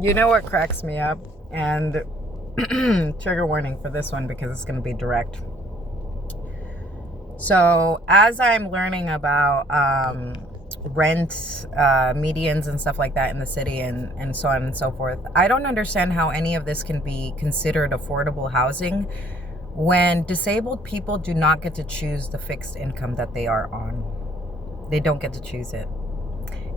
You know what cracks me up? And trigger warning for this one because it's going to be direct. So, as I'm learning about rent, medians, and stuff like that in the city, and so on and so forth, I don't understand how any of this can be considered affordable housing when disabled people do not get to choose the fixed income that they are on. They don't get to choose it.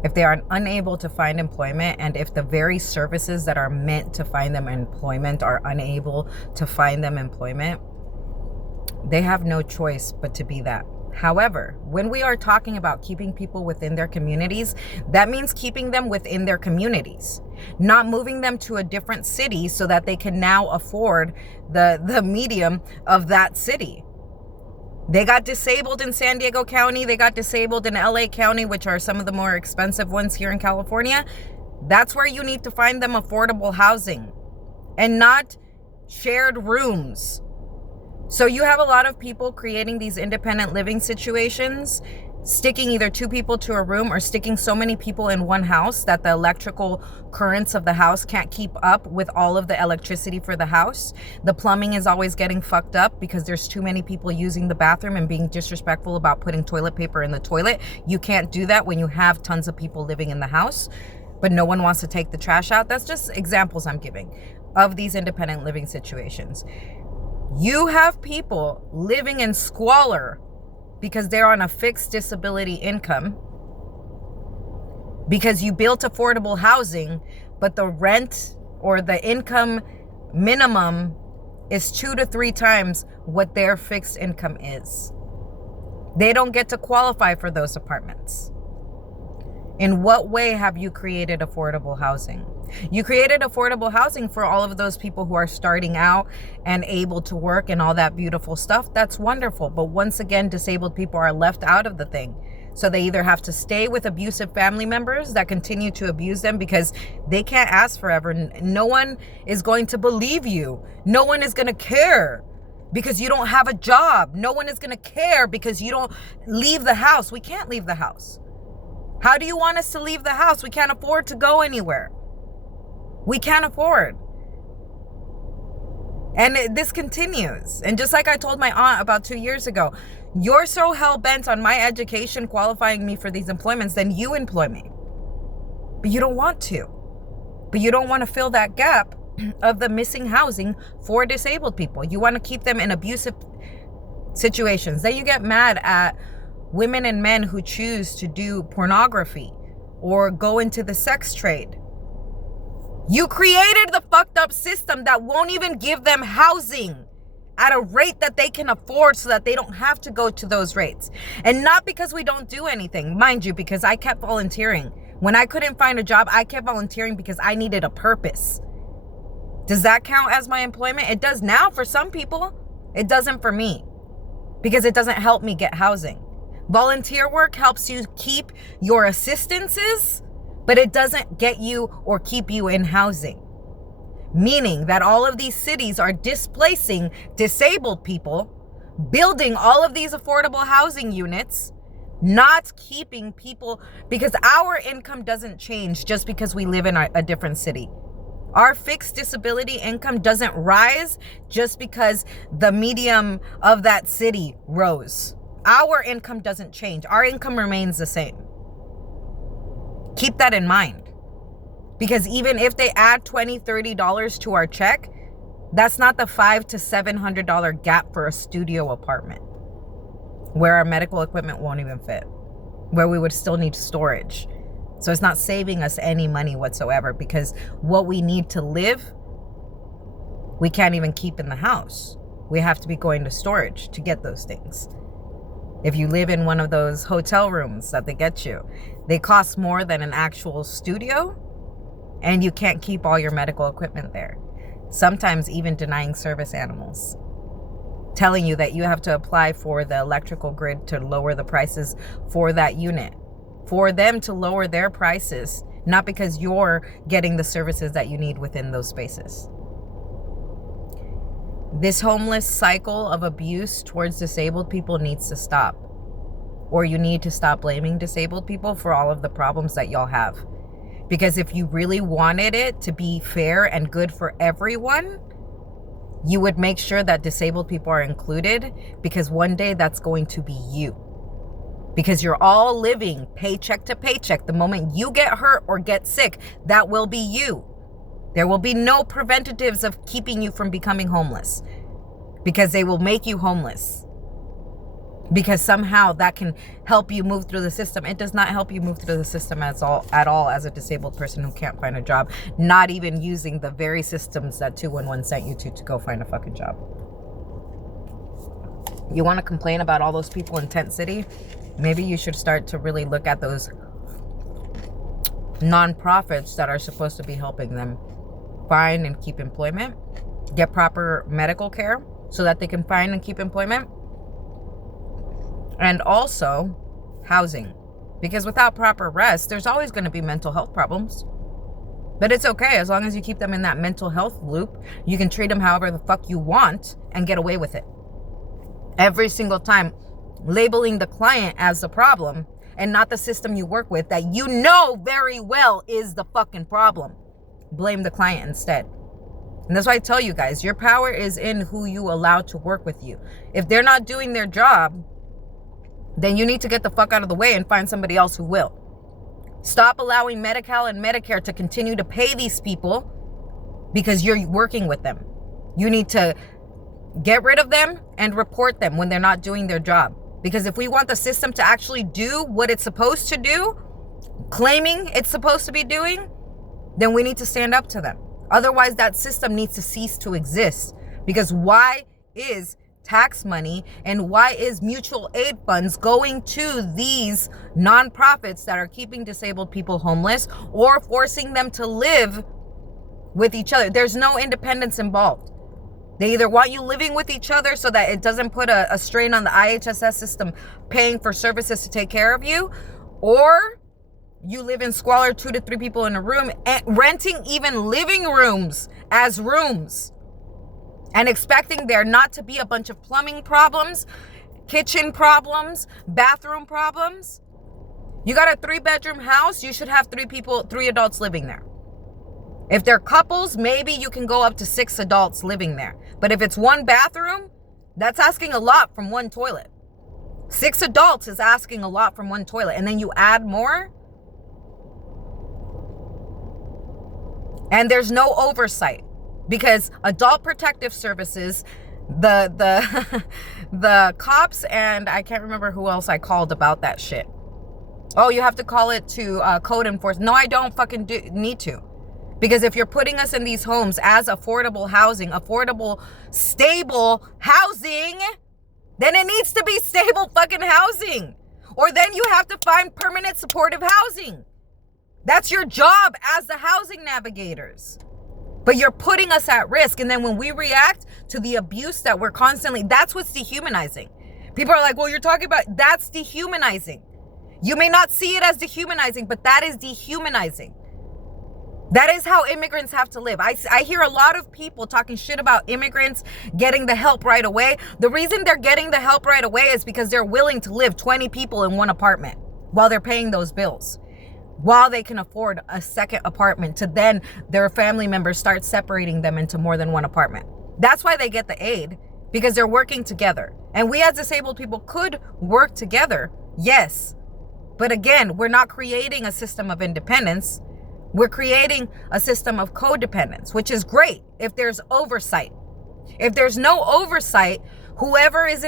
If they are unable to find employment, and if the very services that are meant to find them employment are unable to find them employment, they have no choice but to be that. However, when we are talking about keeping people within their communities, that means keeping them within their communities, not moving them to a different city so that they can now afford the medium of that city. They got disabled in San Diego County. They got disabled in LA County, which are some of the more expensive ones here in California. That's where you need to find them affordable housing and not shared rooms. So you have a lot of people creating these independent living situations, sticking either two people to a room or sticking so many people in one house that the electrical currents of the house can't keep up with all of the electricity for the house. The plumbing is always getting fucked up because there's too many people using the bathroom and being disrespectful about putting toilet paper in the toilet. You can't do that when you have tons of people living in the house, but no one wants to take the trash out. That's just examples I'm giving of these independent living situations. You have people living in squalor because they're on a fixed disability income, because you built affordable housing, but the rent or the income minimum is 2 to 3 times what their fixed income is. They don't get to qualify for those apartments. In what way have you created affordable housing? You created affordable housing for all of those people who are starting out and able to work and all that beautiful stuff. That's wonderful. But once again, disabled people are left out of the thing. So they either have to stay with abusive family members that continue to abuse them because they can't ask forever. No one is going to believe you. No one is going to care because you don't have a job. No one is going to care because you don't leave the house. We can't leave the house. How do you want us to leave the house? We can't afford to go anywhere. We can't afford. And this continues. And just like I told my aunt about 2 years ago, you're so hell-bent on my education qualifying me for these employments, then you employ me. But you don't want to. But you don't want to fill that gap of the missing housing for disabled people. You want to keep them in abusive situations. Then you get mad at women and men who choose to do pornography or go into the sex trade. You created the fucked up system that won't even give them housing at a rate that they can afford so that they don't have to go to those rates. And not because we don't do anything, mind you, because I kept volunteering. When I couldn't find a job, I kept volunteering because I needed a purpose. Does that count as my employment? It does now for some people. It doesn't for me because it doesn't help me get housing. Volunteer work helps you keep your assistances, but it doesn't get you or keep you in housing. Meaning that all of these cities are displacing disabled people, building all of these affordable housing units, not keeping people, because our income doesn't change just because we live in a different city. Our fixed disability income doesn't rise just because the medium of that city rose. Our income doesn't change. Our income remains the same. Keep that in mind. Because even if they add $20, $30 to our check, that's not the $500 to $700 gap for a studio apartment where our medical equipment won't even fit, where we would still need storage. So it's not saving us any money whatsoever because what we need to live, we can't even keep in the house. We have to be going to storage to get those things. If you live in one of those hotel rooms that they get you, they cost more than an actual studio, and you can't keep all your medical equipment there. Sometimes even denying service animals, telling you that you have to apply for the electrical grid to lower the prices for that unit, for them to lower their prices, not because you're getting the services that you need within those spaces. This homeless cycle of abuse towards disabled people needs to stop. Or you need to stop blaming disabled people for all of the problems that y'all have. Because if you really wanted it to be fair and good for everyone, you would make sure that disabled people are included, because one day that's going to be you. Because you're all living paycheck to paycheck. The moment you get hurt or get sick, that will be you. There will be no preventatives of keeping you from becoming homeless, because they will make you homeless. Because somehow that can help you move through the system. It does not help you move through the system at all as a disabled person who can't find a job, not even using the very systems that 211 sent you to go find a fucking job. You want to complain about all those people in Tent City? Maybe you should start to really look at those nonprofits that are supposed to be helping them find and keep employment, get proper medical care so that they can find and keep employment, and also housing. Because without proper rest, there's always going to be mental health problems. But it's okay, as long as you keep them in that mental health loop. You can treat them however the fuck you want and get away with it. Every single time, labeling the client as the problem and not the system you work with that you know very well is the fucking problem. Blame the client instead. And that's why I tell you guys, your power is in who you allow to work with you. If they're not doing their job, then you need to get the fuck out of the way and find somebody else who will. Stop allowing Medi-Cal and Medicare to continue to pay these people because you're working with them. You need to get rid of them and report them when they're not doing their job. Because if we want the system to actually do what it's supposed to do, claiming it's supposed to be doing, then we need to stand up to them. Otherwise, that system needs to cease to exist. Because why is tax money and why is mutual aid funds going to these nonprofits that are keeping disabled people homeless or forcing them to live with each other? There's no independence involved. They either want you living with each other so that it doesn't put a strain on the IHSS system paying for services to take care of you, or you live in squalor, 2 to 3 people in a room, and renting even living rooms as rooms, and expecting there not to be a bunch of plumbing problems, kitchen problems, bathroom problems. You got a 3-bedroom house, you should have 3 adults living there. If they're couples, maybe you can go up to 6 adults living there. But if it's 1 bathroom, that's asking a lot from 1 toilet. 6 adults is asking a lot from 1 toilet. And then you add more. And there's no oversight. Because Adult Protective Services, the cops, and I can't remember who else I called about that shit. Oh, you have to call it to code enforcement. No, I don't fucking need to. Because if you're putting us in these homes as affordable housing, affordable, stable housing, then it needs to be stable fucking housing. Or then you have to find permanent supportive housing. That's your job as the housing navigators. But you're putting us at risk. And then when we react to the abuse that we're constantly, that's what's dehumanizing. People are like, well, you're talking about, that's dehumanizing. You may not see it as dehumanizing, but that is dehumanizing. That is how immigrants have to live. I hear a lot of people talking shit about immigrants getting the help right away. The reason they're getting the help right away is because they're willing to live 20 people in 1 apartment while they're paying those bills, while they can afford a second apartment, to then their family members start separating them into more than 1 apartment. That's why they get the aid, because they're working together. And we as disabled people could work together, yes. But again, we're not creating a system of independence. We're creating a system of codependence, which is great if there's oversight. If there's no oversight, whoever is in